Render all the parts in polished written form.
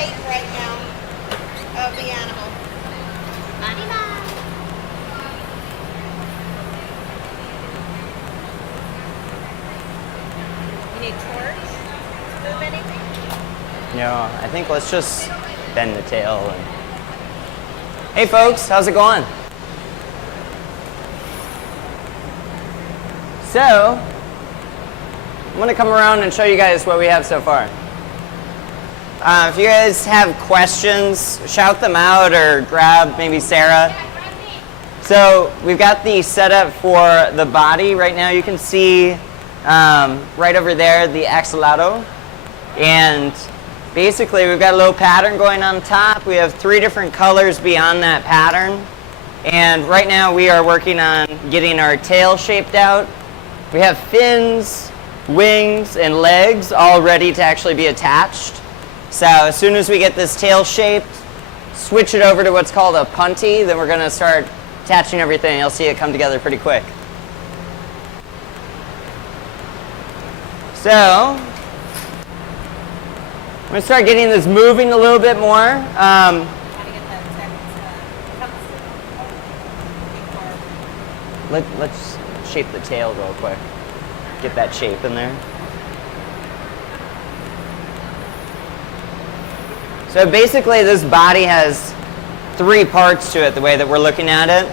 shape right now of the animal. Bye-bye. You need torch to move anything? No, I think let's just bend the tail. And... Hey folks, how's it going? So, I'm going to come around and show you guys what we have so far. If you guys have questions, shout them out or grab maybe Sarah. So we've got the setup for the body. Right now you can see right over there the axolotl. And basically we've got a little pattern going on top. We have 3 different colors beyond that pattern. And right now we are working on getting our tail shaped out. We have fins, wings, and legs all ready to actually be attached. So as soon as we get this tail shaped, switch it over to what's called a punty, then we're going to start attaching everything. You'll see it come together pretty quick. So I'm going to start getting this moving a little bit more. Let's shape the tail real quick. Get that shape in there. So basically this body has 3 parts to it the way that we're looking at it.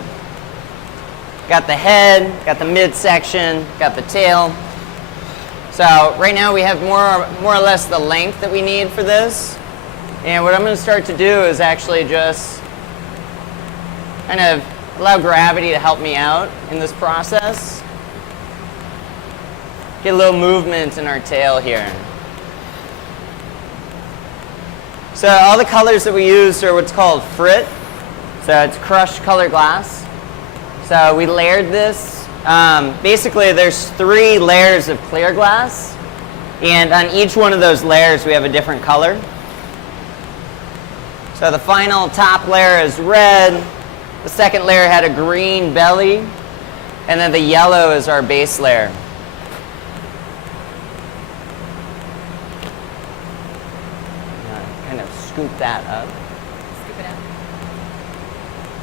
Got the head, got the midsection, got the tail. So right now we have more or less the length that we need for this. And what I'm going to start to do is actually just kind of allow gravity to help me out in this process. Get a little movement in our tail here. So all the colors that we use are what's called frit. So it's crushed colored glass. So we layered this. Basically there's 3 layers of clear glass. And on each one of those layers we have a different color. So the final top layer is red. The second layer had a green belly. And then the yellow is our base layer. Kind of scoop that up. Scoop it up.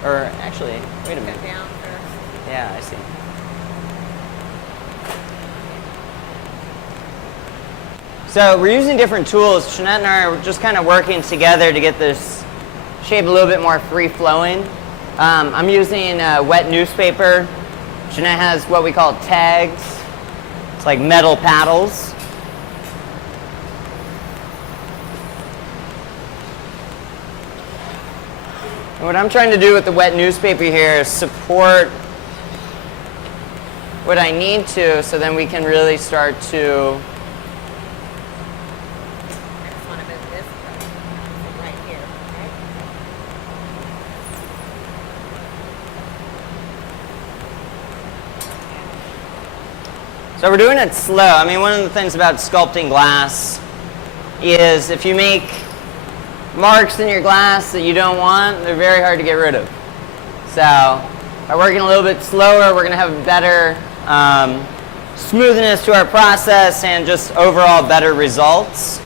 Or actually, wait a minute. Go down first. Yeah, I see. So we're using different tools. Jeanette and I are just kind of working together to get this shape a little bit more free-flowing. I'm using wet newspaper. Jeanette has what we call tags. It's like metal paddles. And what I'm trying to do with the wet newspaper here is support what I need to, so then we can really start to So we're doing it slow. I mean, one of the things about sculpting glass is if you make marks in your glass that you don't want, they're very hard to get rid of. So by working a little bit slower, we're going to have better smoothness to our process and just overall better results.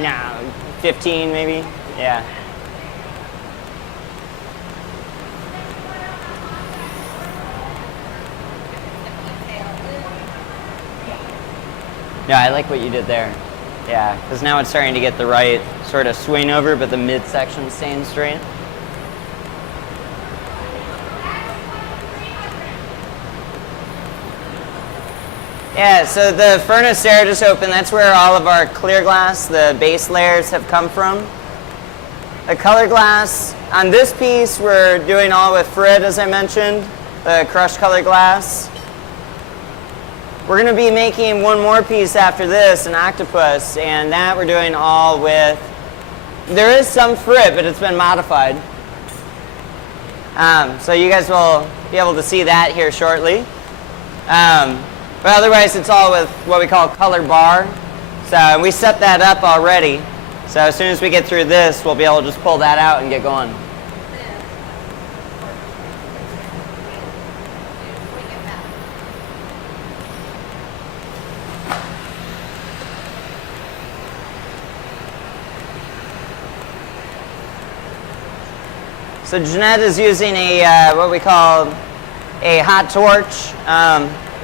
No, 15 maybe, yeah. Yeah, I like what you did there. Yeah, because now it's starting to get the right sort of swing over, but the midsection staying straight. Yeah, so the furnace there just opened. That's where all of our clear glass, the base layers, have come from. The color glass, on this piece, we're doing all with frit, as I mentioned, the crushed colored glass. We're going to be making one more piece after this, an octopus, and that we're doing all with, there is some frit, but it's been modified. So you guys will be able to see that here shortly. But otherwise, it's all with what we call color bar. So we set that up already. So as soon as we get through this, we'll be able to just pull that out and get going. So Jeanette is using a what we call a hot torch.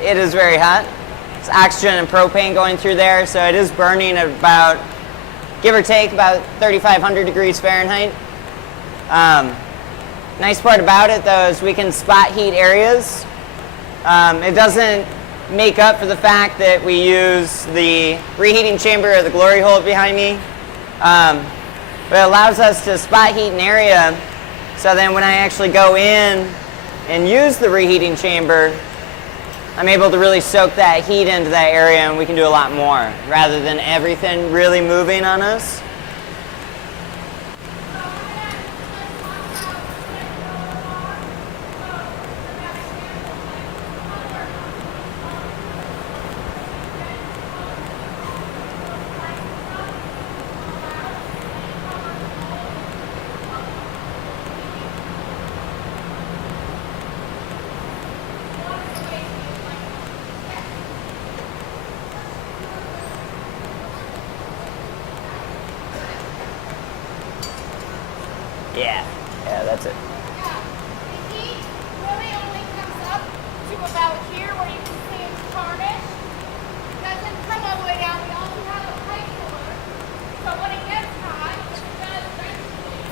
It is very hot. It's oxygen and propane going through there, so it is burning at about, give or take, about 3,500 degrees Fahrenheit. Nice part about it, though, is we can spot heat areas. It doesn't make up for the fact that we use the reheating chamber or the glory hole behind me, but it allows us to spot heat an area. So then when I actually go in and use the reheating chamber, I'm able to really soak that heat into that area, and we can do a lot more rather than everything really moving on us. Yeah, that's it. Yeah. The heat really only comes up to about here where you can see it's tarnished. It doesn't come all the way down. We also have a pipe cooler. So when it gets hot, it does eventually.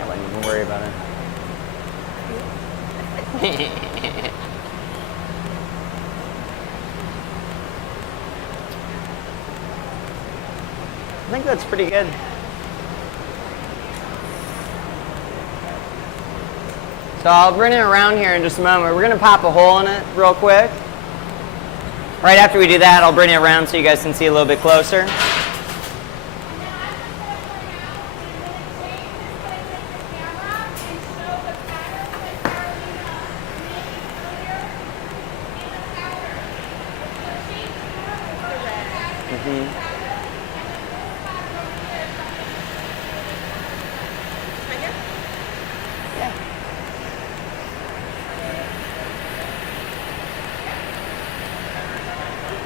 I wouldn't even worry about it. I think that's pretty good. So I'll bring it around here in just a moment. We're going to pop a hole in it real quick. Right after we do that, I'll bring it around so you guys can see a little bit closer.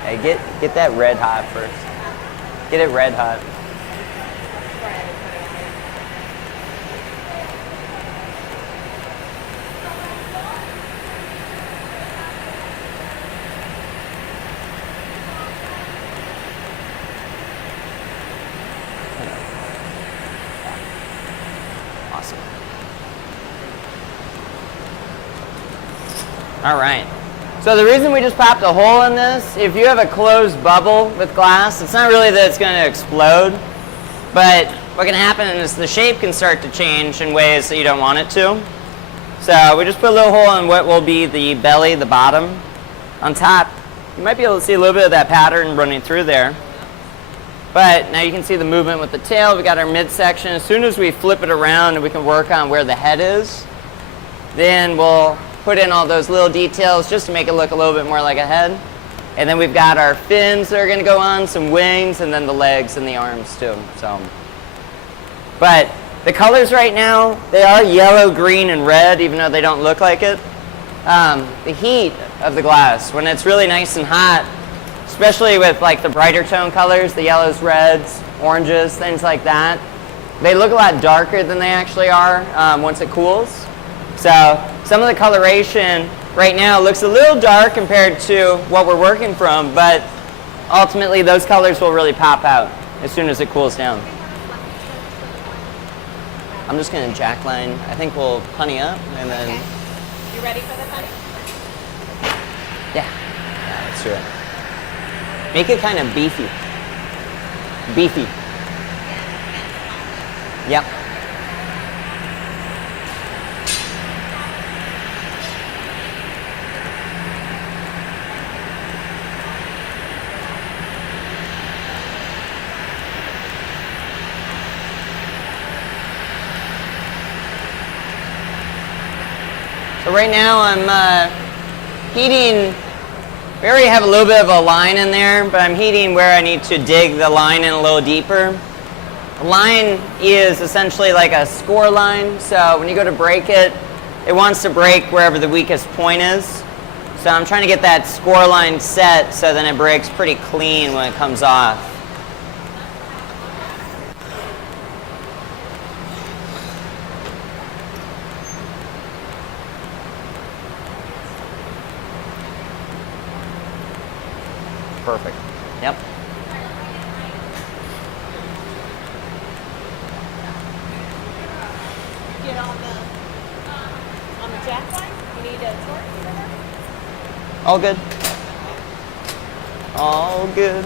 Hey, get that red hot first. Get it red hot. Awesome. All right. So the reason we just popped a hole in this, if you have a closed bubble with glass, it's not really that it's going to explode, but what can happen is the shape can start to change in ways that you don't want it to. So we just put a little hole in what will be the belly, the bottom. On top, you might be able to see a little bit of that pattern running through there. But now you can see the movement with the tail. We got our midsection. As soon as we flip it around and we can work on where the head is, then we'll put in all those little details just to make it look a little bit more like a head. And then we've got our fins that are going to go on, some wings, and then the legs and the arms too. But the colors right now, they are yellow, green, and red, even though they don't look like it. The heat of the glass, when it's really nice and hot, especially with like the brighter tone colors, the yellows, reds, oranges, things like that, they look a lot darker than they actually are once it cools. So some of the coloration right now looks a little dark compared to what we're working from, but ultimately those colors will really pop out as soon as it cools down. I'm just going to jackline. I think we'll honey up and then You ready for this, honey? Yeah. Yeah, let's do it. Make it kind of beefy. Beefy. Yep. So right now I'm heating, we already have a little bit of a line in there, but I'm heating where I need to dig the line in a little deeper. The line is essentially like a score line, so when you go to break it, it wants to break wherever the weakest point is. So I'm trying to get that score line set so then it breaks pretty clean when it comes off. Perfect. Yep. Get on the jack line. You need a torque. All good. All good.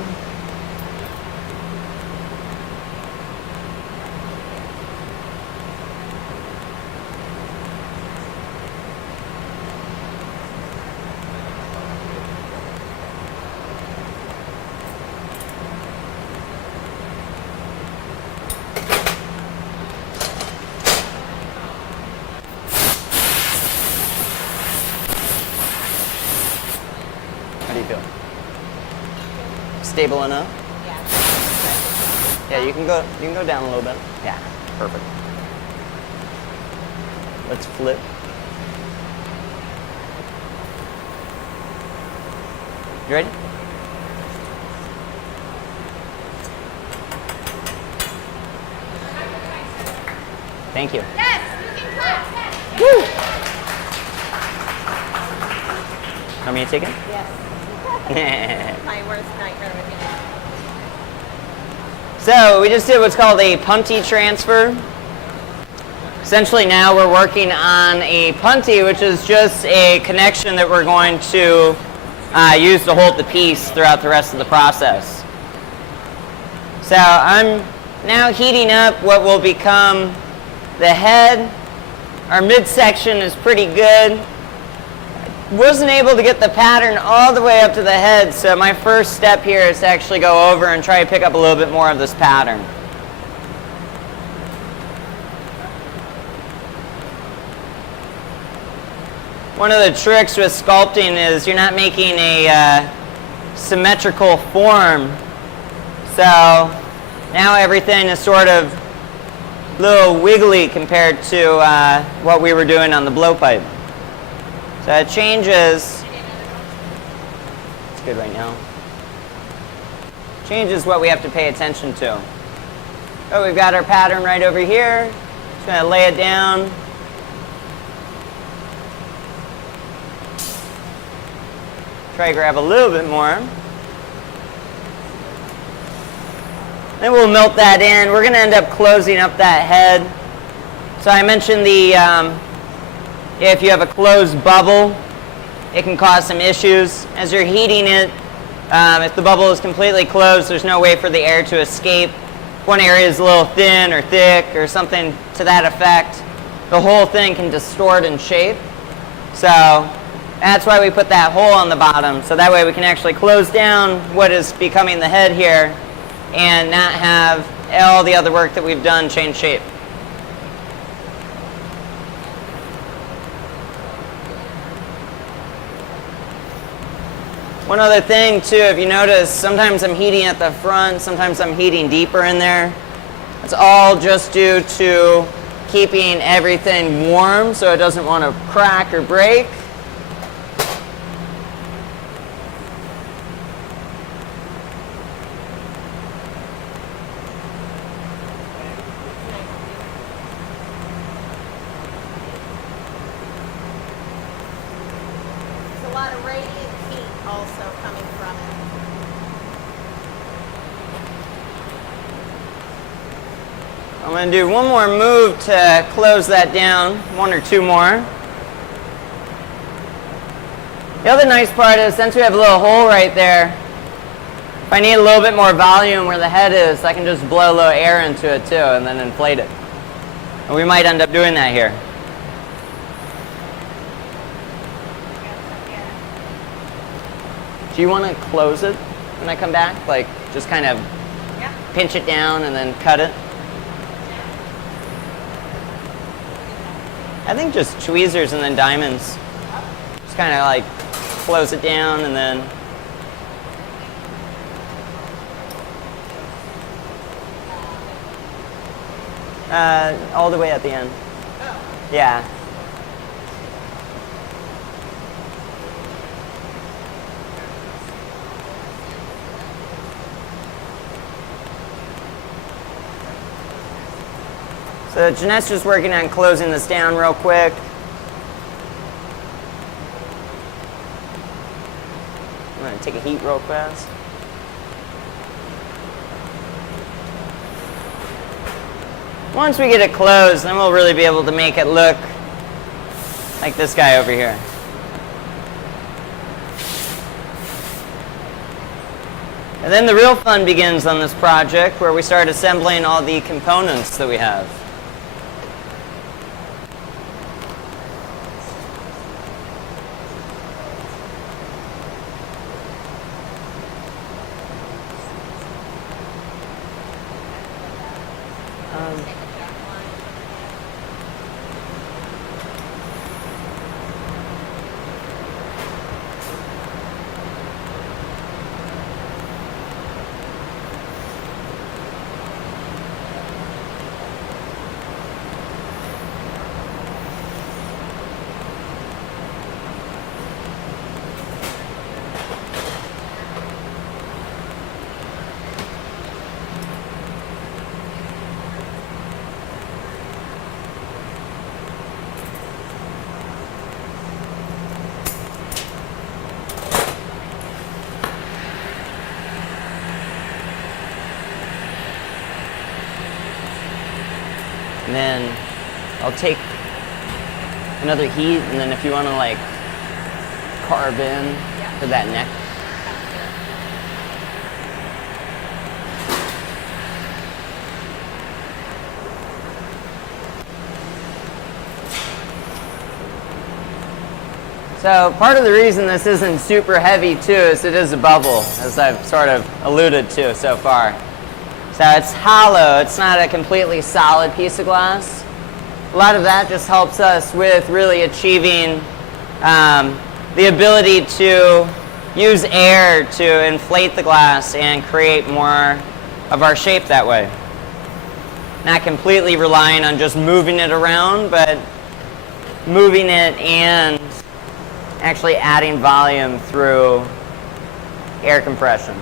How do you feel? Stable enough? Yeah. Yeah, you can go down a little bit. Yeah, perfect. Let's flip. You ready? Thank you. Yes, you can clap. Yes. Woo! Want me to take it? Yes. My worst nightmare with you. So we just did what's called a punty transfer. Essentially now we're working on a punty, which is just a connection that we're going to use to hold the piece throughout the rest of the process. So I'm now heating up what will become the head. Our midsection is pretty good. Wasn't able to get the pattern all the way up to the head, so my first step here is to actually go over and try to pick up a little bit more of this pattern. One of the tricks with sculpting is you're not making a symmetrical form, so now everything is sort of a little wiggly compared to what we were doing on the blowpipe. So it changes, it's good right now, changes what we have to pay attention to. So we've got our pattern right over here, just going to lay it down. Try to grab a little bit more. Then we'll melt that in. We're going to end up closing up that head. So I mentioned if you have a closed bubble, it can cause some issues. As you're heating it, if the bubble is completely closed, there's no way for the air to escape. If one area is a little thin or thick or something to that effect, the whole thing can distort in shape. So that's why we put that hole on the bottom, so that way we can actually close down what is becoming the head here and not have all the other work that we've done change shape. One other thing too, if you notice, sometimes I'm heating at the front, sometimes I'm heating deeper in there. It's all just due to keeping everything warm so it doesn't want to crack or break. There's a lot of radiant heat also coming from it. I'm going to do one more move to close that down, one or two more. The other nice part is since we have a little hole right there, if I need a little bit more volume where the head is, I can just blow a little air into it too and then inflate it. And we might end up doing that here. Do you want to close it when I come back? Like just kind of pinch it down and then cut it? I think just tweezers and then diamonds. Just kind of like close it down and then all the way at the end. Yeah. So Jeanette's just working on closing this down real quick. I'm going to take a heat real fast. Once we get it closed, then we'll really be able to make it look like this guy over here. And then the real fun begins on this project where we start assembling all the components that we have. And then I'll take another heat, and then if you want to like carve in for that neck. So part of the reason this isn't super heavy too is it is a bubble, as I've sort of alluded to so far. So it's hollow, it's not a completely solid piece of glass. A lot of that just helps us with really achieving the ability to use air to inflate the glass and create more of our shape that way. Not completely relying on just moving it around, but moving it and actually adding volume through air compression.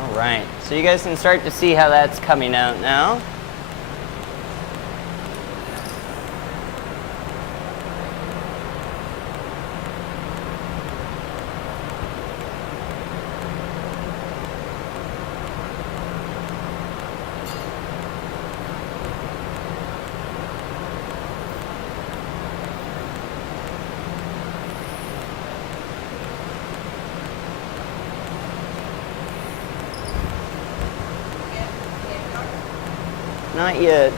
Alright, so you guys can start to see how that's coming out now. Not yet.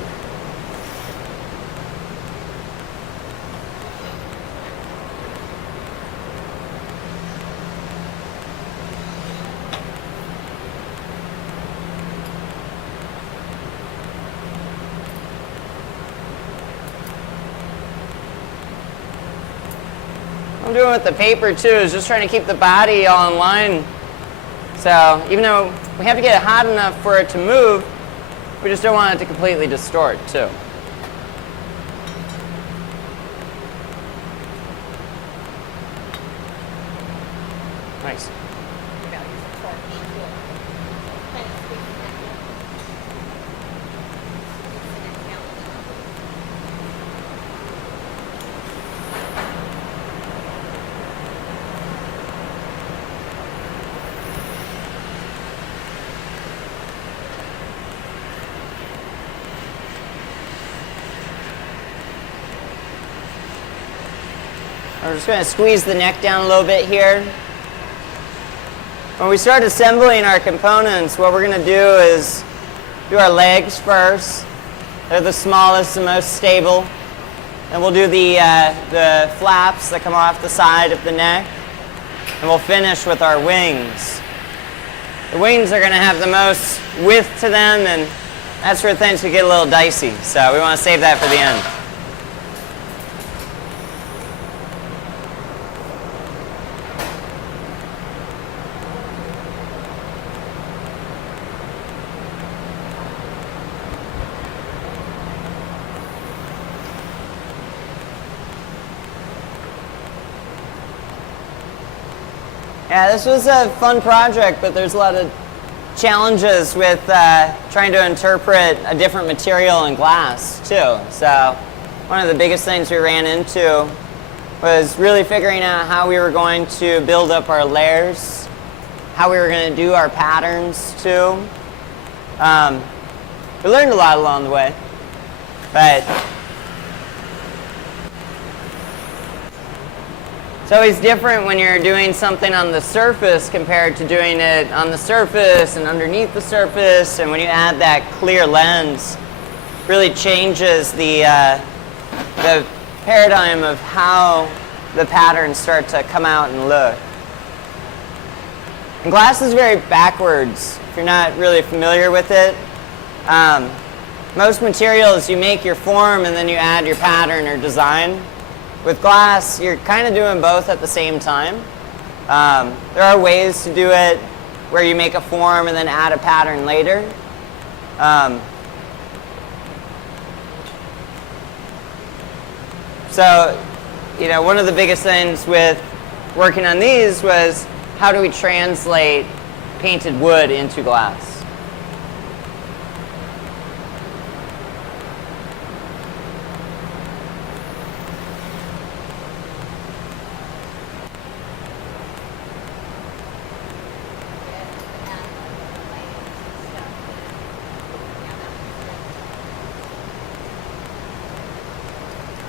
I'm doing with the paper too is just trying to keep the body all in line. So even though we have to get it hot enough for it to move, we just don't want it to completely distort too. Nice. Maybe I'll use a torch to kind of squeeze the neck in. Squeeze the neck down. We're just going to squeeze the neck down a little bit here. When we start assembling our components, what we're going to do is do our legs first. They're the smallest and most stable. And we'll do the flaps that come off the side of the neck. And we'll finish with our wings. The wings are going to have the most width to them, and that's where things could get a little dicey. So we want to save that for the end. Yeah, this was a fun project, but there's a lot of challenges with trying to interpret a different material in glass, too. So one of the biggest things we ran into was really figuring out how we were going to build up our layers, how we were going to do our patterns, too. We learned a lot along the way, but it's always different when you're doing something on the surface compared to doing it on the surface and underneath the surface. And when you add that clear lens, it really changes the paradigm of how the patterns start to come out and look. And glass is very backwards if you're not really familiar with it. Most materials, you make your form and then you add your pattern or design. With glass, you're kind of doing both at the same time. There are ways to do it where you make a form and then add a pattern later. So, you know, one of the biggest things with working on these was how do we translate painted wood into glass?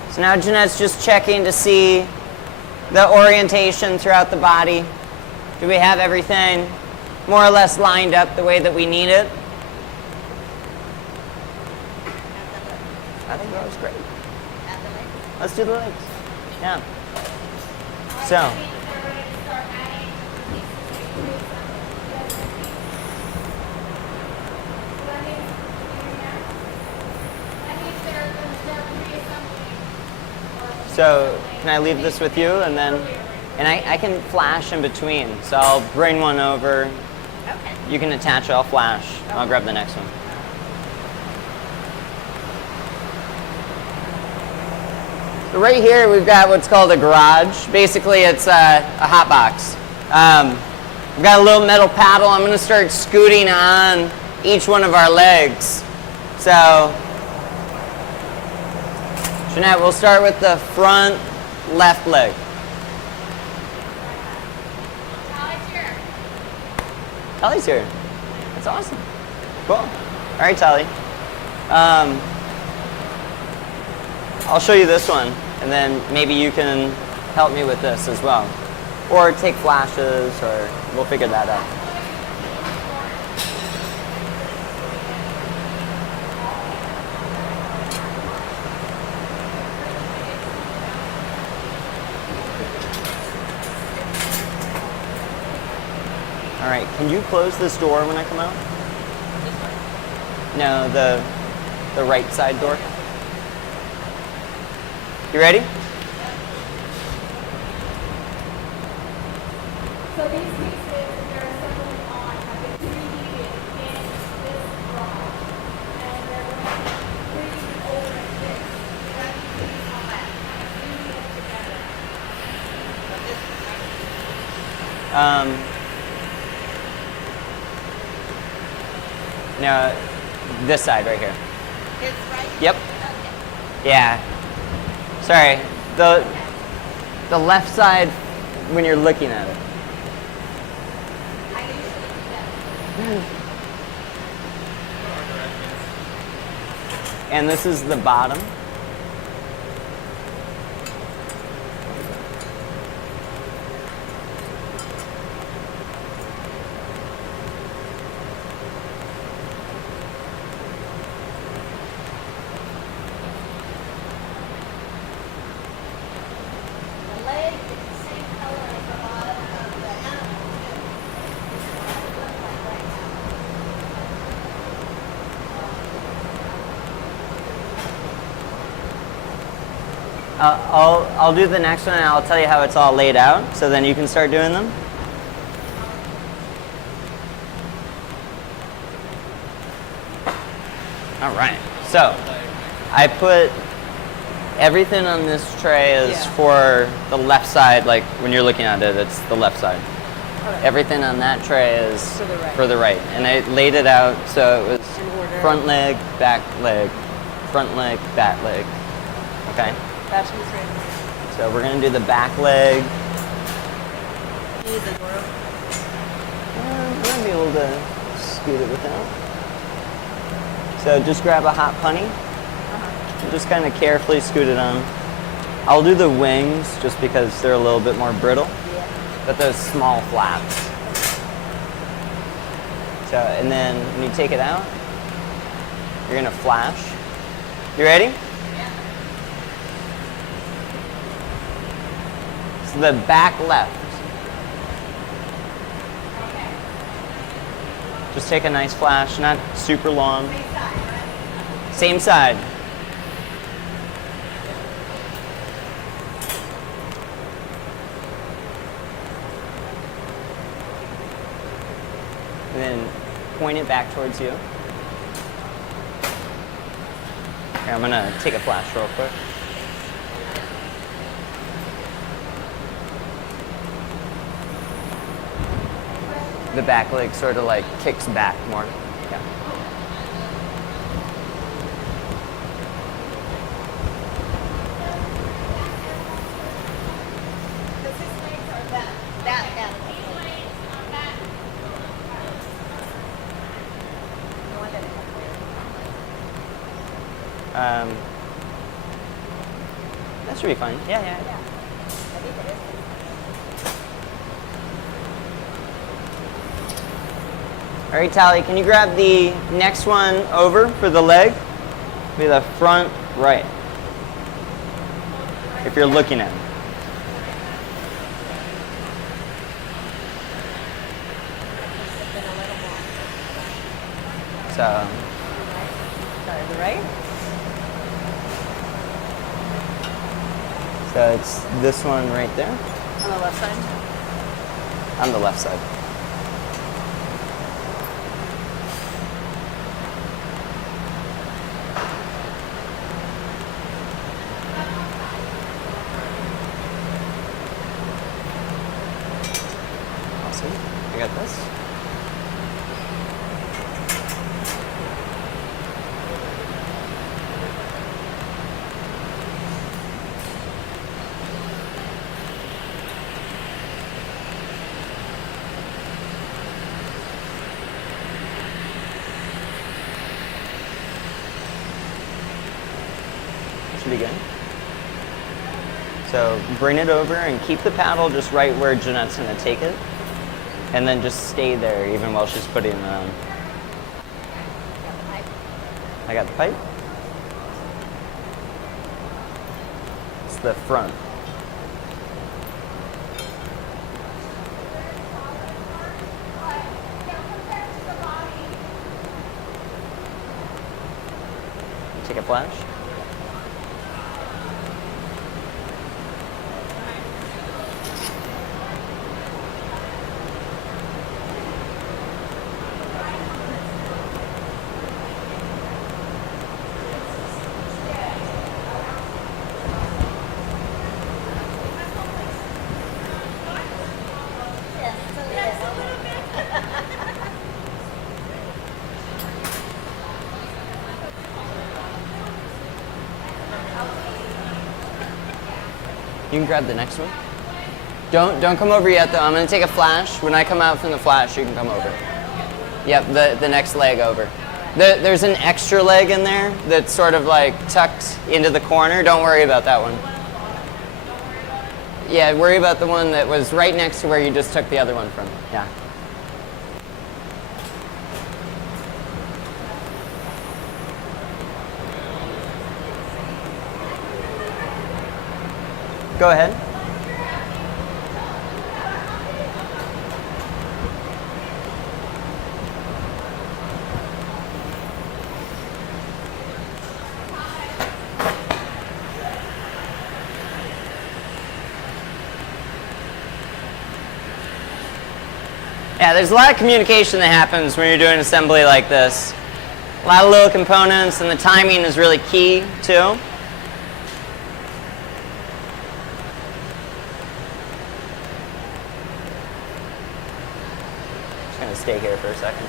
So now Jeanette's just checking to see the orientation throughout the body. Do we have everything more or less lined up the way that we need it? I think that was great. Let's do the legs. Yeah. So. So can I leave this with you, and then, I can flash in between. So I'll bring one over. Okay. You can attach it, I'll flash. I'll grab the next one. So right here we've got what's called a garage. Basically it's a hot box. We've got a little metal paddle. I'm going to start scooting on each one of our legs. So Jeanette, we'll start with the front left leg. Tally's here. That's awesome. Cool. All right, Tally. I'll show you this one, and then maybe you can help me with this as well. Or take flashes, or we'll figure that out. All right, can you close this door when I come out? No, the right side door. You ready? So these pieces that they're assembling on have been preheated in this garage. And they're going to preheat over this. That means on that. Kind of fusing it together. No, this side right here. It's right. Yep. Okay. Yeah. Sorry. The left side when you're looking at it. I usually do that. And this is the bottom. The leg is the same color as the bottom of the animal too. This is what it looks like right now. I'll do the next one and I'll tell you how it's all laid out, so then you can start doing them. All right, so I put everything on this tray is for the left side, like when you're looking at it, it's the left side. Alright. Everything on that tray is For the right. And I laid it out so it was In order. front leg, back leg, front leg, back leg. Okay, That's what's right. so we're gonna do the back leg. You need the door open. I'm gonna be able to scoot it without. So just grab a hot punny and just kind of carefully scoot it on. I'll do the wings just because they're a little bit more brittle, Yeah. but those small flaps. So, and then when you take it out, you're gonna flash. You ready? Yeah. So the back left. Okay. Just take a nice flash, not super long. Same side, right? Same side. And then point it back towards you. Here, I'm gonna take a flash real quick. The back leg sort of like kicks back more. Yeah. Because his legs are that animal. The one that is up there. That should be fine. Yeah. Yeah. I think it is. All right, Tally, can you grab the next one over for the leg? Be the front right. If you're looking at it. Then a little more. So, Sorry, the right? so it's this one right there On the left side? on the left side. Awesome. I got this. Should be good. So bring it over and keep the paddle just right where Jeanette's gonna take it. And then just stay there even while she's putting it on. I got the pipe. It's the front. Take a flash. You can grab the next one. Don't come over yet though. I'm gonna take a flash. When I come out from the flash, you can come over. Yep, the next leg over. There's an extra leg in there that's sort of like tucked into the corner. Don't worry about that one. Yeah, worry about the one that was right next to where you just took the other one from. Yeah. Go ahead. Yeah, there's a lot of communication that happens when you're doing assembly like this. A lot of little components, and the timing is really key too. Just gonna stay here for a second.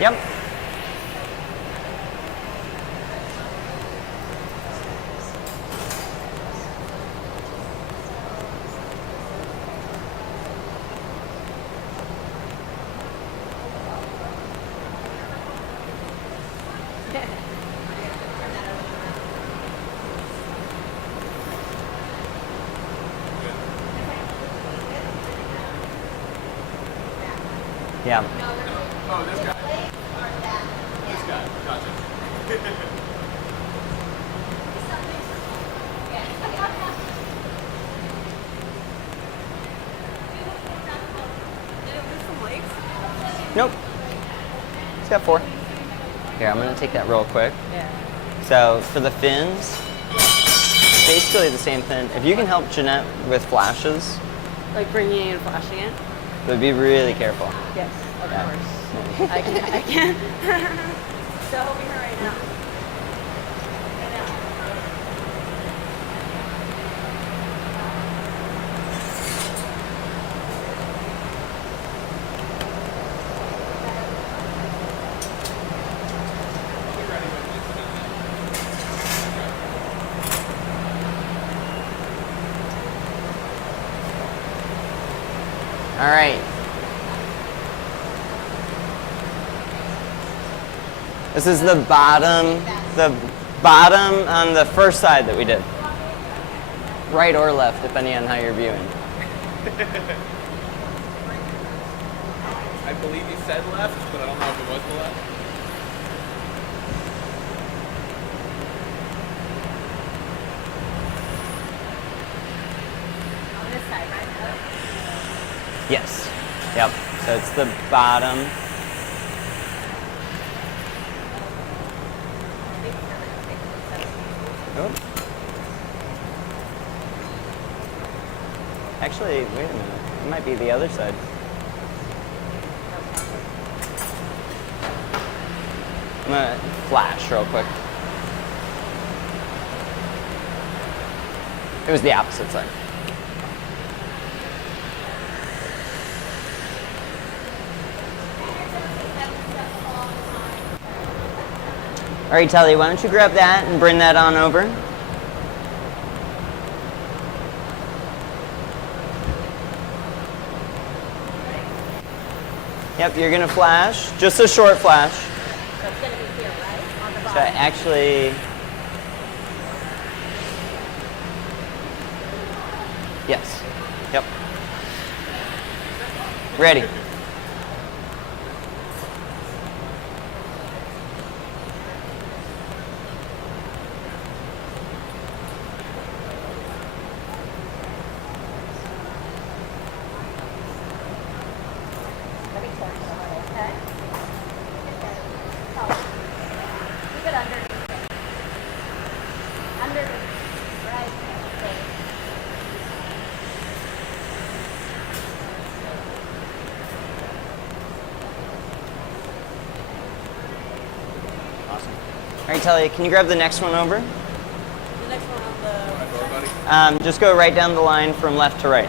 Yep. Yeah. Oh, this guy. This guy. Gotcha. Nope. It's got 4. Here, I'm gonna take that real quick. Yeah. So for the fins, basically the same thing. If you can help Jeanette with flashes, Like bringing in and flashing it? but be really careful. Yes, of Yeah. course. I can. Still helping her right now. All right. This is the bottom on the first side that we did. Right or left, depending on how you're viewing. I believe he said left, but I don't know if it was the left. On this side, right? Yes. Yep. So it's the bottom. Oh. Actually, wait a minute. It might be the other side. I'm gonna flash real quick. It was the opposite side. All right, Telly, why don't you grab that and bring that on over? Yep, you're gonna flash, just a short flash. So it's going to be here, right? On the So bottom. actually, yes, yep. Ready. Let me turn it away, okay? Keep it underneath. Underneath. Right. Okay. Awesome. All right, Telly, can you grab the next one over? The next one on the... Door, buddy. Just go right down the line from left to right.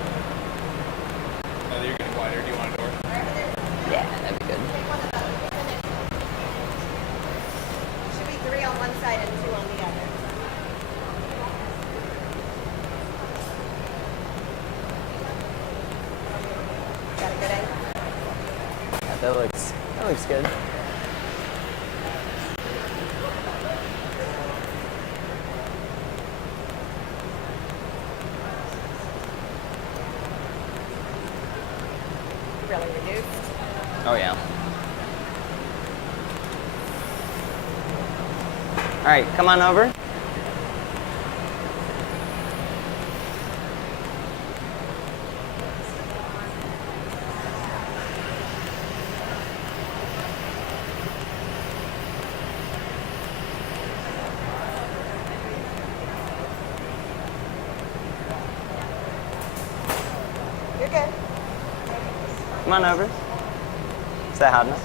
You're getting wider. Do you want a door? Yeah, that'd be good. Should be 3 on one side and 2 on the other. Got a good angle? Yeah, that looks good. Really reduced. Oh yeah. All right, come on over. You're good. Come on over. Is that hot enough?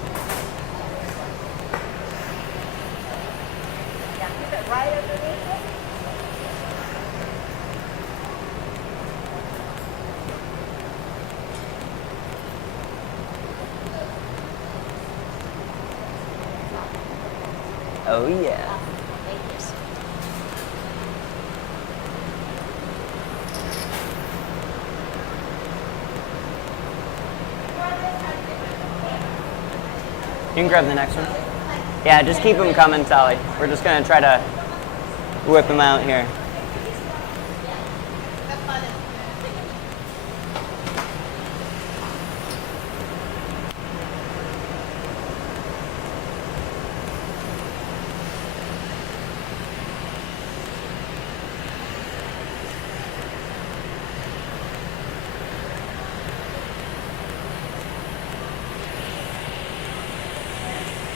Yeah, keep it right underneath it. Oh yeah. You can grab the next one. Yeah, just keep them coming, Sally. We're just gonna try to whip them out here.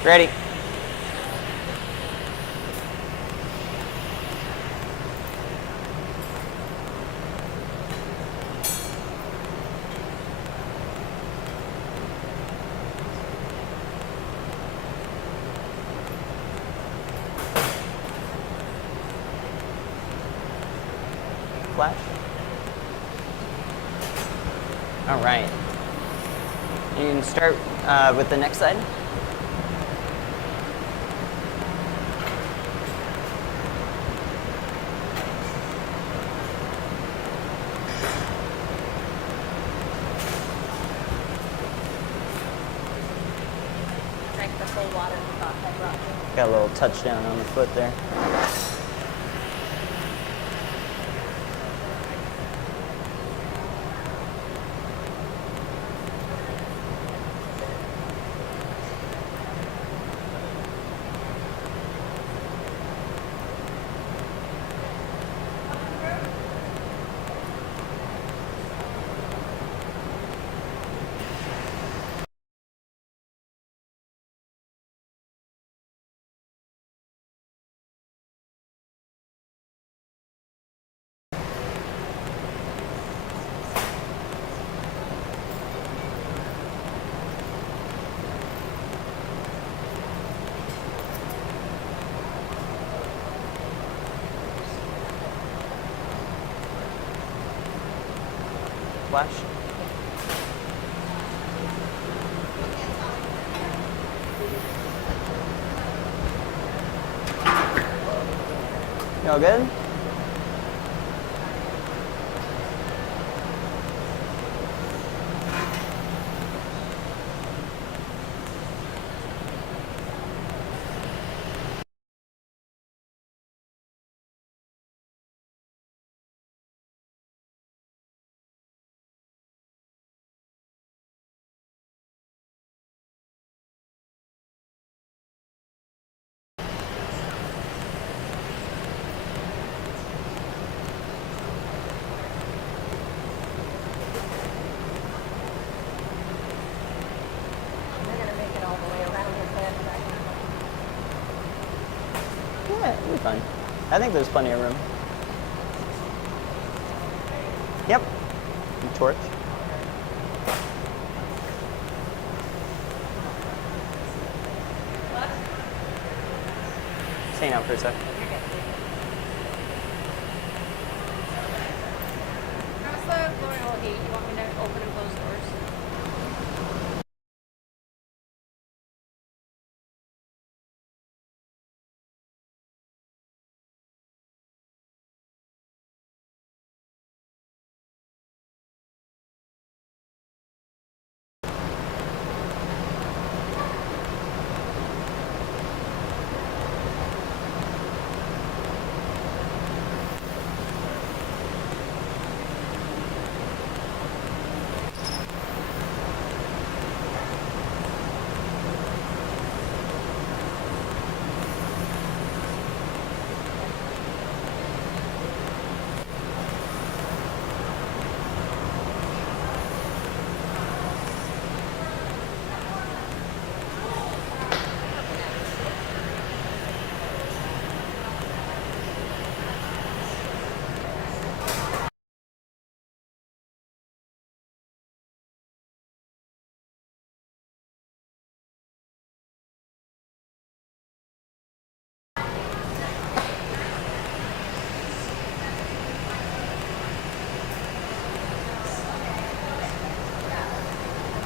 Ready? Flash. All right. You can start with the next side. Drank the full water we thought I brought you. Got a little touchdown on the foot there. Flash. You all good? They're going to make it all the way around his head. Yeah, it'll be fine. I think there's plenty of room. Yep. And torch. Stay out for a sec. open and close doors.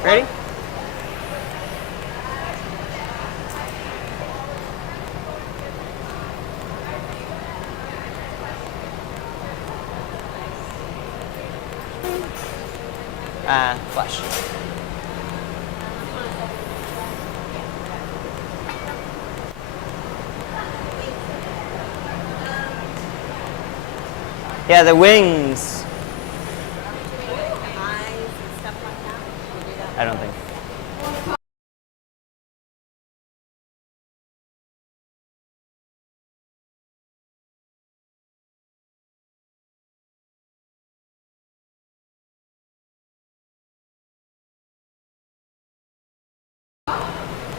Ready? Flash. Yeah, the wings. Eyes and stuff like that. You do that. I don't think.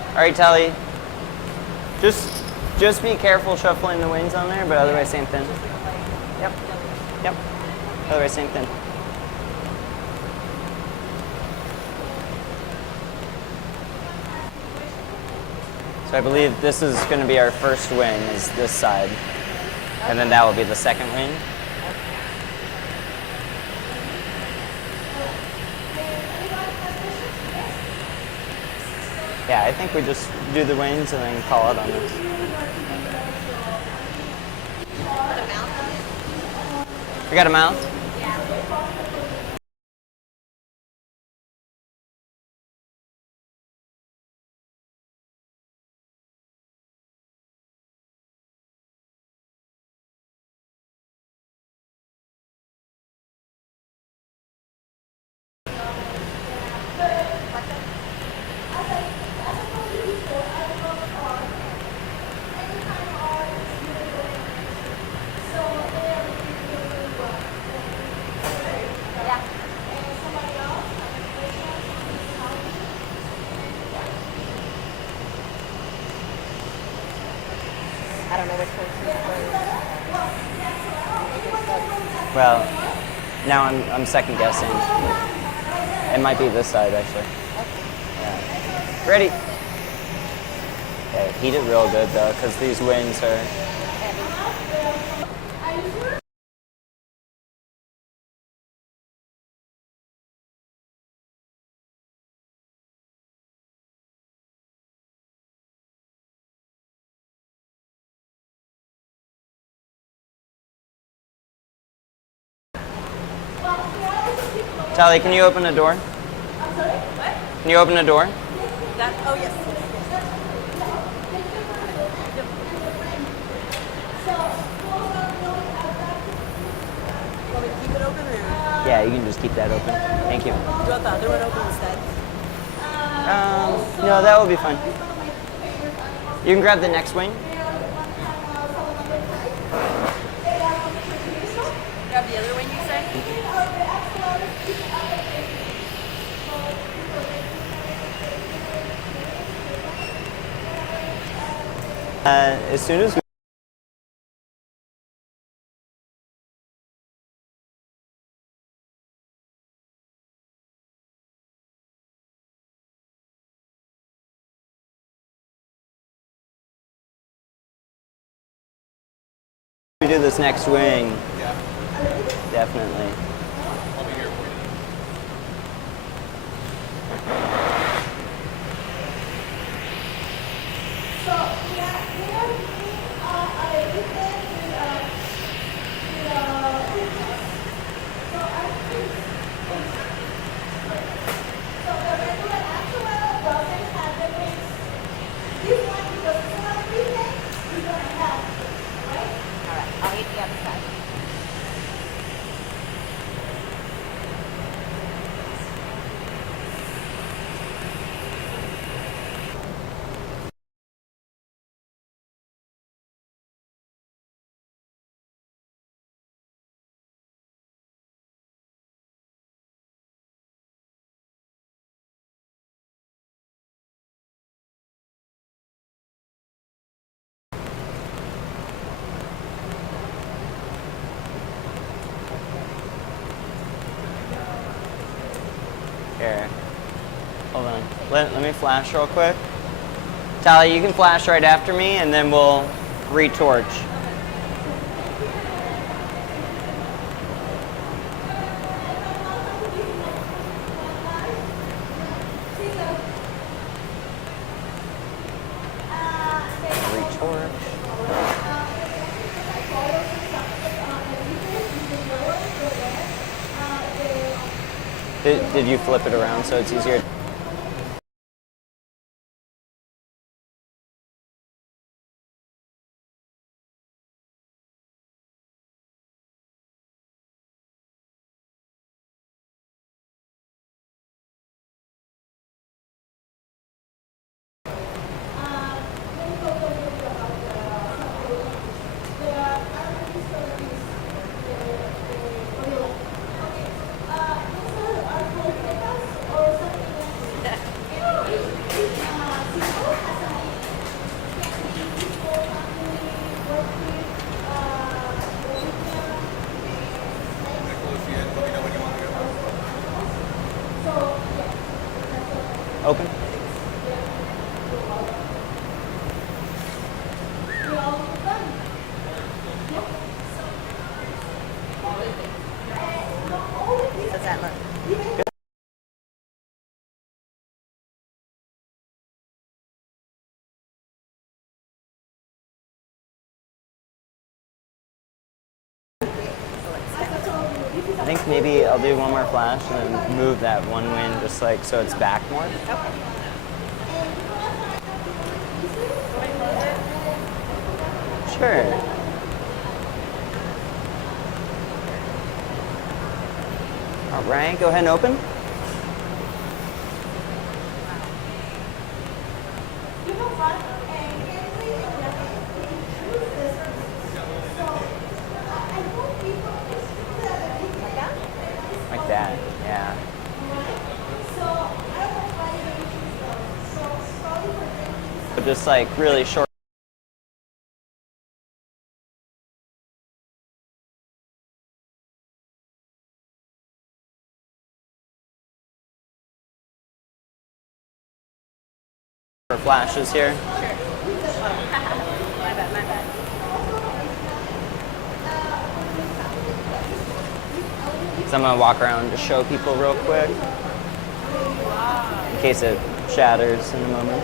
All right, Tally. Just be careful shuffling the wings on there, but otherwise same thing. Yep. Yep. Otherwise same thing. So I believe this is going to be our first wing, is this side. And then that will be the second wing. Yeah, I think we just do the wings and then call it on this. We got a mount? I don't know which one. Well, now I'm second guessing. It might be this side actually. Yeah. Ready? Okay, heat it real good though, because these wings are. Tally, can you open a door? I'm sorry? What? Can you open a door? That, oh, yes. Want me to keep it open or? Yeah, you can just keep that open. Thank you. Do you want the other one open instead? No, that will be fine. You can grab the next wing. Grab the other wing, you say? As soon as we do this next wing, Yeah. definitely. I'll be here for you. Here. Hold on. Let me flash real quick. Tally, you can flash right after me, and then we'll retorch. Did you flip it around so it's easier? Open. How's that look? I think maybe I'll do one more flash and then move that one wind just like so it's back more. Okay. Sure. All right, go ahead and open. Like that, yeah. Just like really short. For flashes here. Sure. My bad, my bad. So I'm gonna walk around and just show people real quick. In case it shatters in a moment.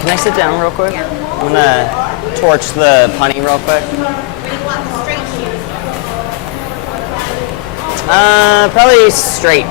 Can I sit down real quick? I'm gonna torch the punny real quick. Probably straight.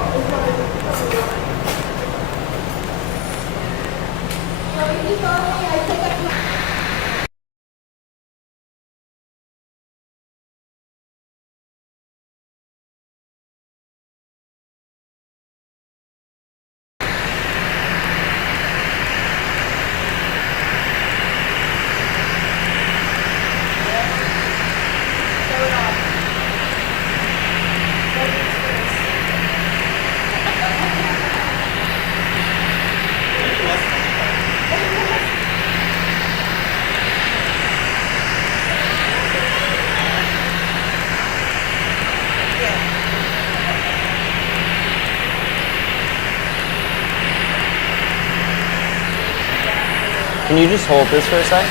Can you just hold this for a sec?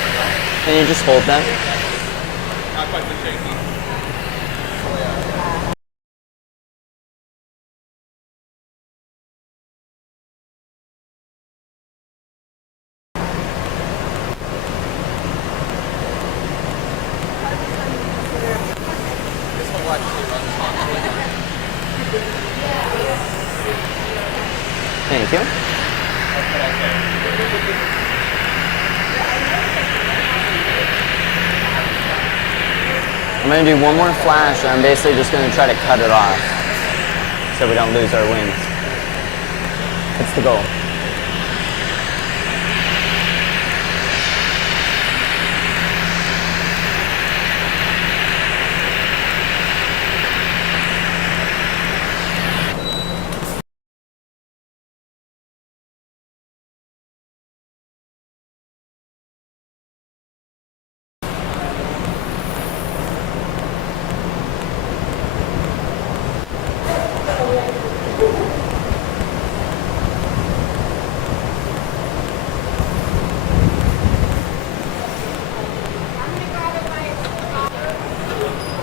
Can you just hold that? Not quite so shaky. Thank you. I'm going to do one more flash, and I'm basically just going to try to cut it off so we don't lose our wings. That's the goal.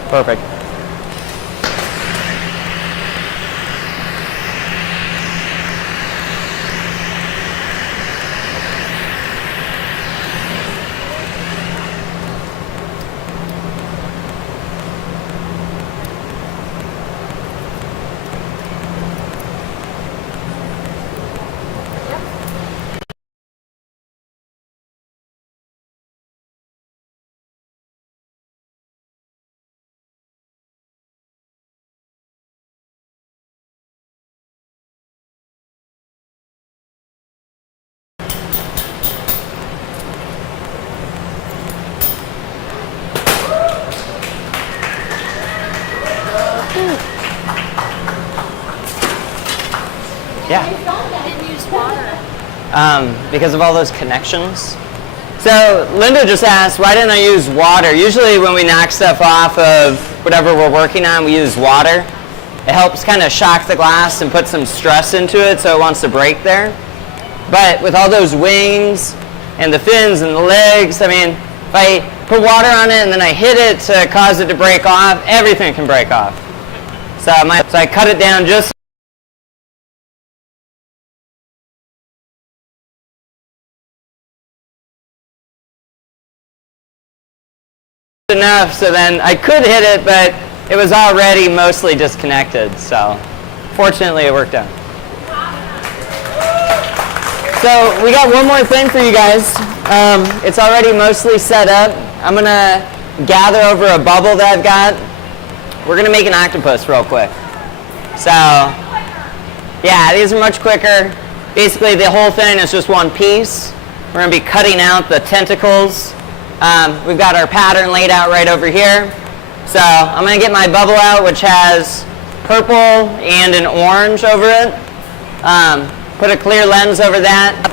Perfect. Yeah. Didn't use water. Because of all those connections. So Linda just asked, why didn't I use water? Usually when we knock stuff off of whatever we're working on, we use water. It helps kind of shock the glass and put some stress into it so it wants to break there. But with all those wings and the fins and the legs, I mean, if I put water on it and then I hit it to cause it to break off, everything can break off. So I cut it down just enough so then I could hit it, but it was already mostly disconnected, so fortunately it worked out. So we got one more thing for you guys. It's already mostly set up. I'm going to gather over a bubble that I've got. We're going to make an octopus real quick. So yeah, these are much quicker. Basically the whole thing is just one piece. We're going to be cutting out the tentacles. We've got our pattern laid out right over here. So I'm going to get my bubble out, which has purple and an orange over it. Put a clear lens over that.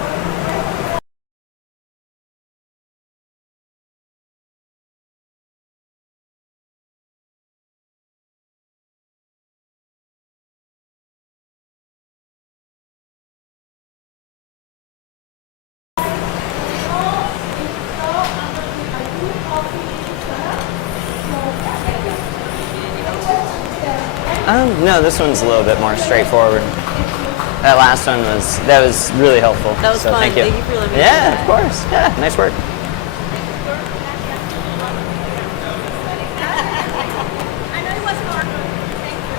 No, this one's a little bit more straightforward. That last one was really helpful. That was so fun. Thank you. Thank you for letting me do Yeah, that. of course. Yeah, nice work.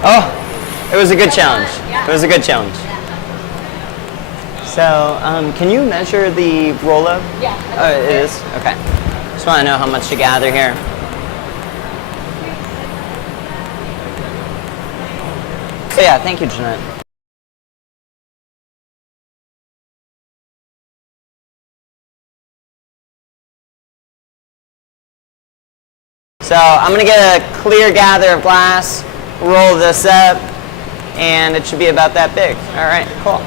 Oh, it was a good challenge. It was a good challenge. So, can you measure the roll-up? Yeah. Oh, it is? Okay. Just want to know how much to gather here. So yeah, thank you, Jeanette. So I'm going to get a clear gather of glass, roll this up, and it should be about that big. All right, cool.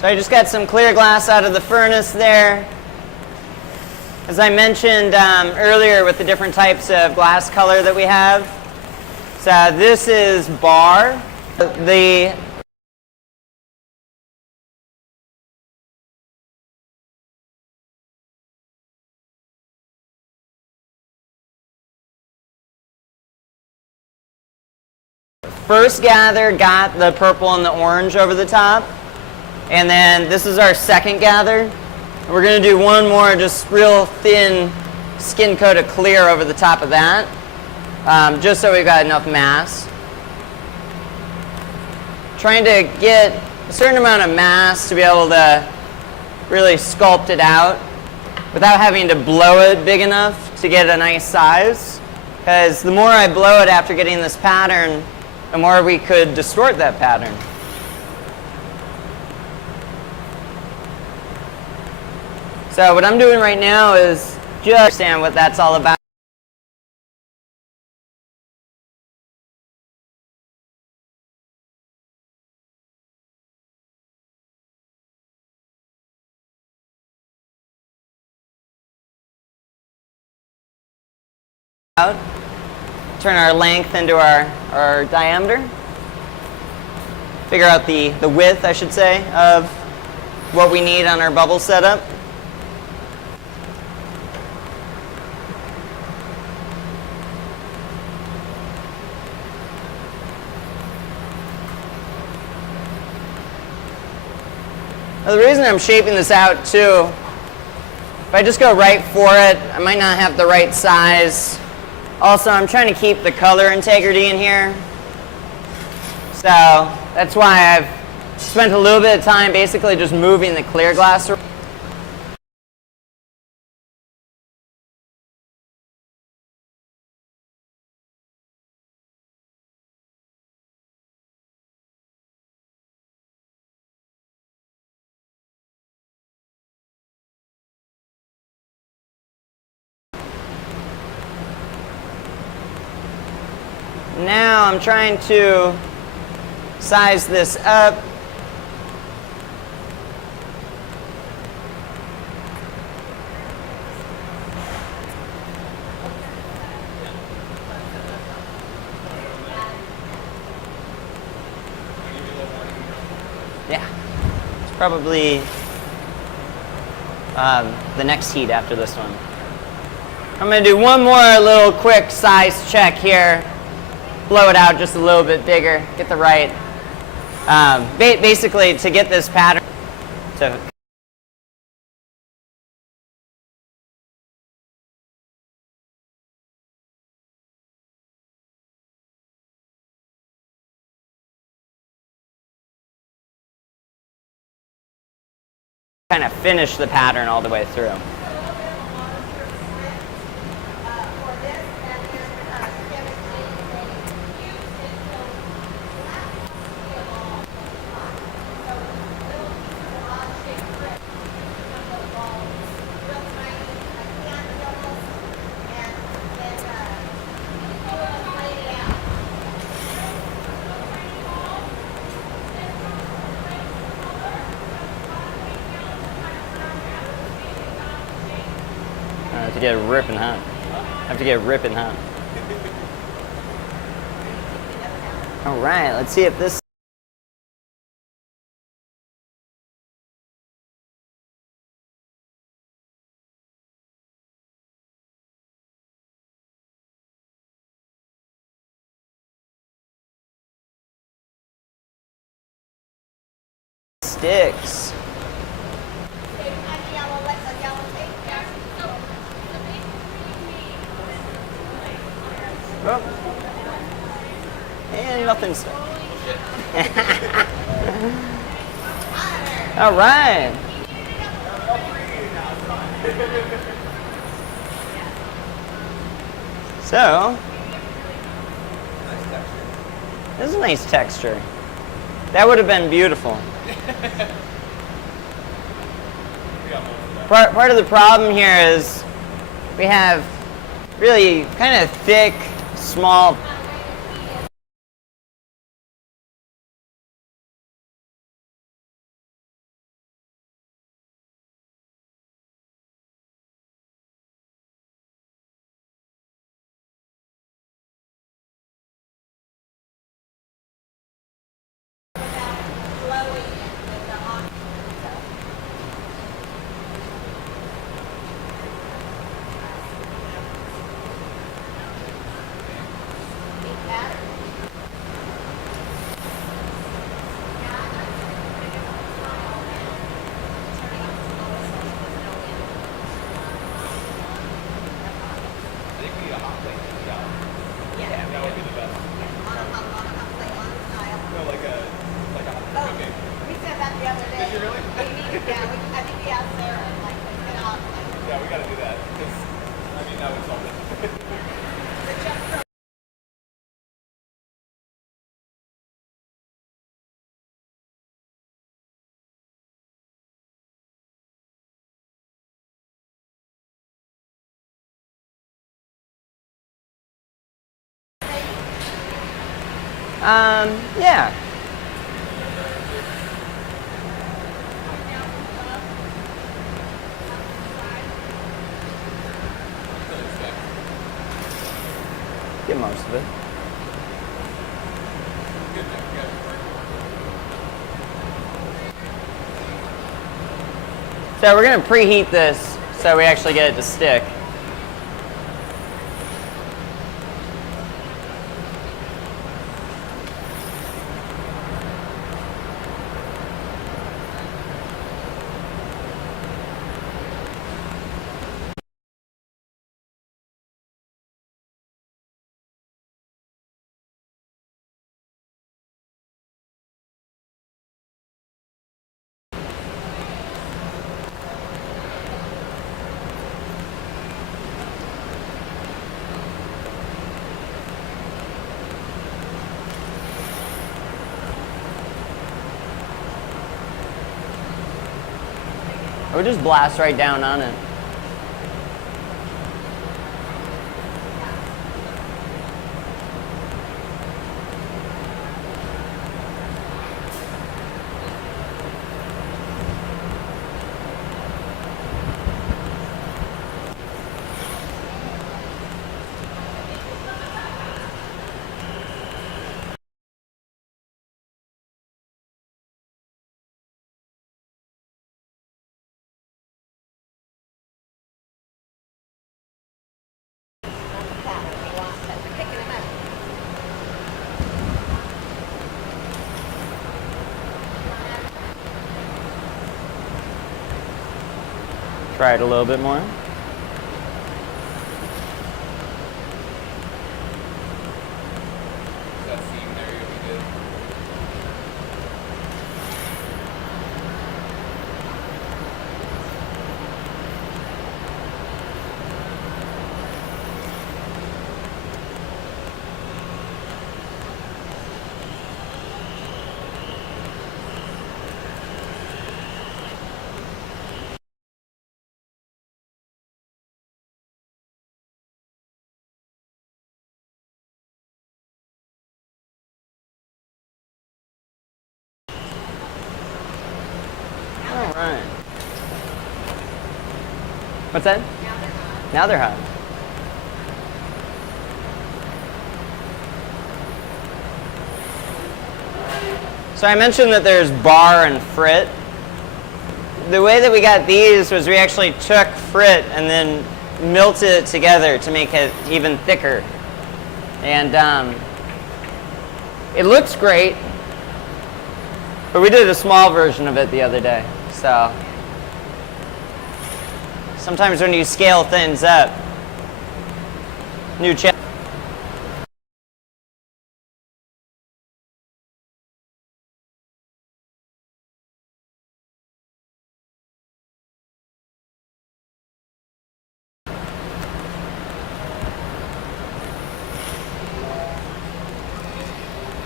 So I just got some clear glass out of the furnace there. As I mentioned earlier with the different types of glass color that we have. So this is bar. The first gather got the purple and the orange over the top. And then this is our second gather. We're going to do one more just real thin skin coat of clear over the top of that, just so we've got enough mass. Trying to get a certain amount of mass to be able to really sculpt it out without having to blow it big enough to get a nice size. Because the more I blow it after getting this pattern, the more we could distort that pattern. So what I'm doing right now is just understand what that's all about. Turn our length into our diameter. Figure out the width, I should say, of what we need on our bubble setup. Now, the reason I'm shaping this out too, if I just go right for it, I might not have the right size. Also, I'm trying to keep the color integrity in here. So that's why I've spent a little bit of time basically just moving the clear glass around. Now I'm trying to size this up. Yeah, it's probably the next heat after this one. I'm going to do one more little quick size check here. Blow it out just a little bit bigger, get the right, basically to get this pattern to kind of finish the pattern all the way through. To get ripping hot. I have to get ripping hot. All right, let's see if this sticks. Oh. And nothing stuck. All right. So, this is a nice texture. That would have been beautiful. Part of the problem here is we have really kind of thick, small Yeah. Get most of it. So we're going to preheat this so we actually get it to stick. Or just blast right down on it. Try it a little bit more. That seam there, you'll be good. All right. What's that? Now they're hot. So I mentioned that there's bar and frit. The way that we got these was we actually took frit and then melted it together to make it even thicker. And it looks great, but we did a small version of it the other day. So sometimes when you scale things up, new challenge.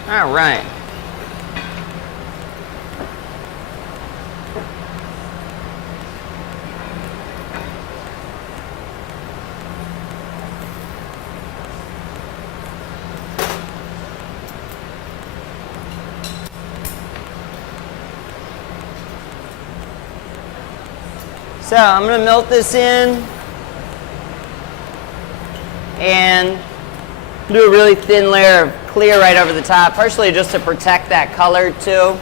All right. So I'm going to melt this in and do a really thin layer of clear right over the top, partially just to protect that color too.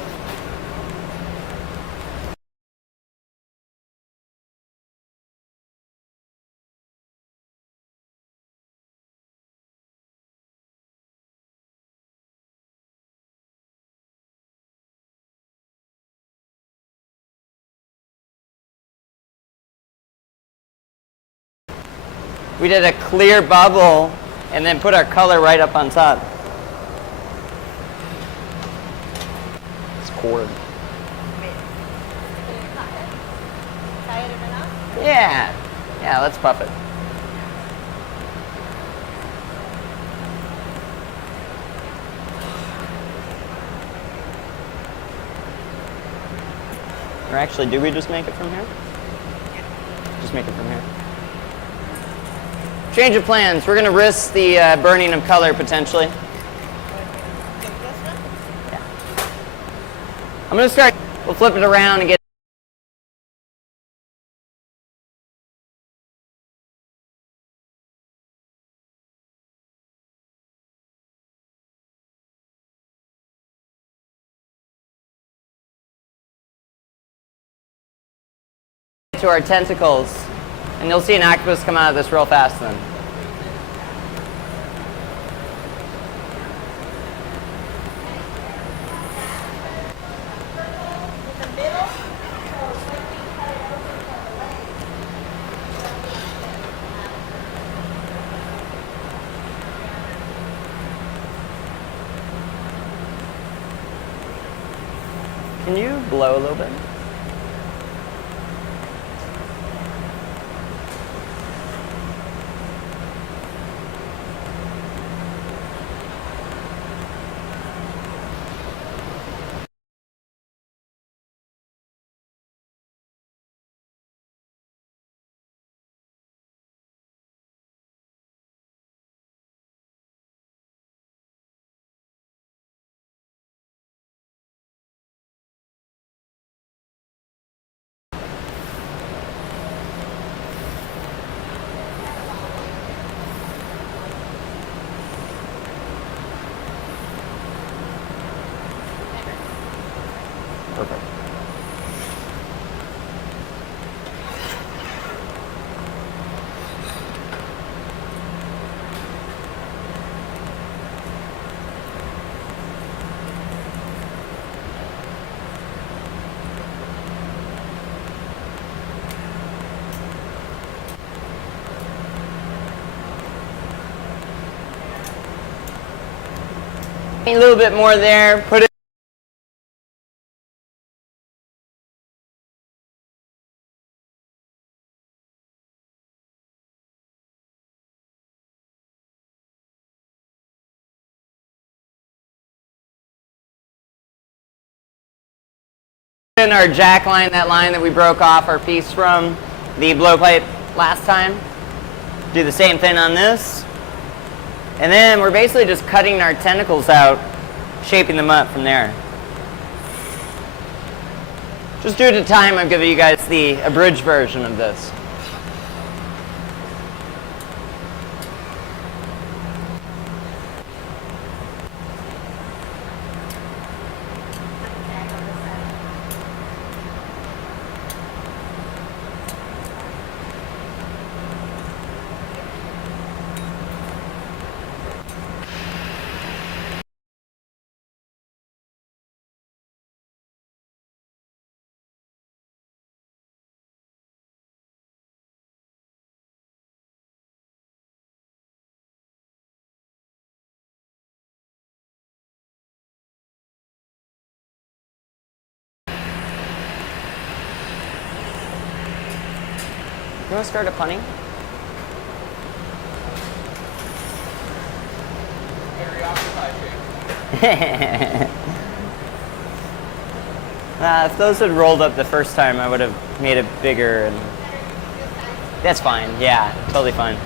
We did a clear bubble and then put our color right up on top. It's cord. Yeah. Yeah, let's puff it. Or actually, do we just make it from here? Just make it from here. Change of plans. We're going to risk the burning of color potentially. I'm gonna start, we'll flip it around and get to our tentacles, and you'll see an octopus come out of this real fast then. Can you blow a little bit? Perfect. A little bit more there, put it in our jack line, that line that we broke off our piece from the blowpipe last time. Do the same thing on this. And then we're basically just cutting our tentacles out, shaping them up from there. Just due to time, I'm giving you guys the abridged version of this. You want to start a punning? Very occupied, If those had rolled up the first time, I would have made it bigger, and that's fine. Yeah, totally fine.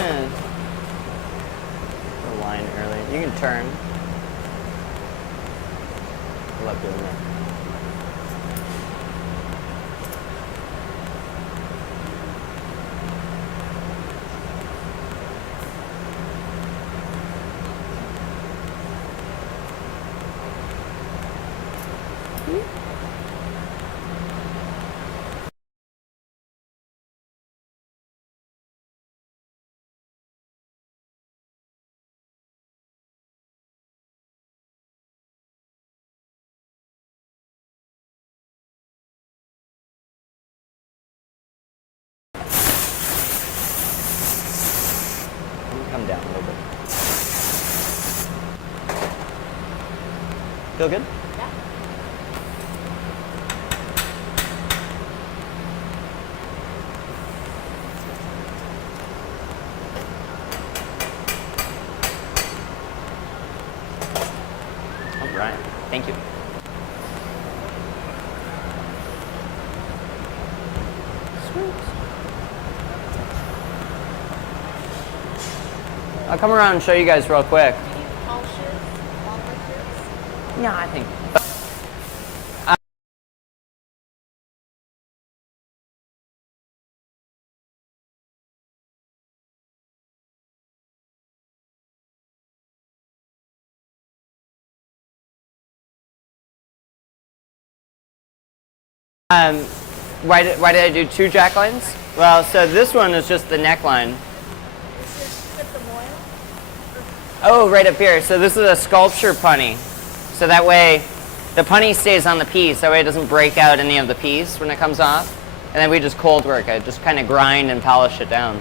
The line early. You can turn. I love doing that. Feel good? Yeah. All right. Thank you. I'll come around and show you guys real quick. Do you need tall shirts, longer shirts? Yeah, I think. Why did I do 2 jack lines? Well, so this one is just the neckline. Oh, right up here. So this is a sculpture punny. So that way the punny stays on the piece. That way it doesn't break out any of the piece when it comes off. And then we just cold work it. Just kind of grind and polish it down.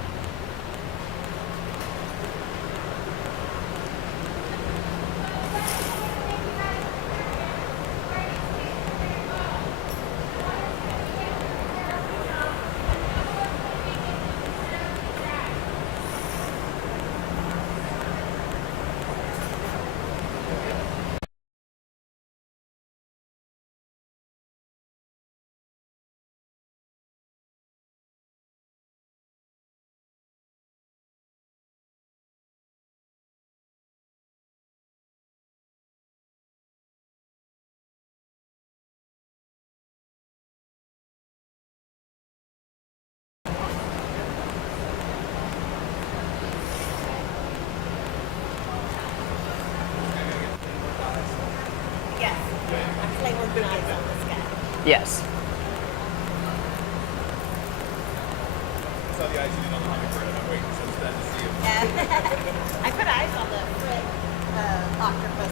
Yes. Actually, we're good eyes on this guy. Yes. Saw the eyes you did on the hummingbird, and I'm waiting since then to see if Yeah. I put eyes on the octopus.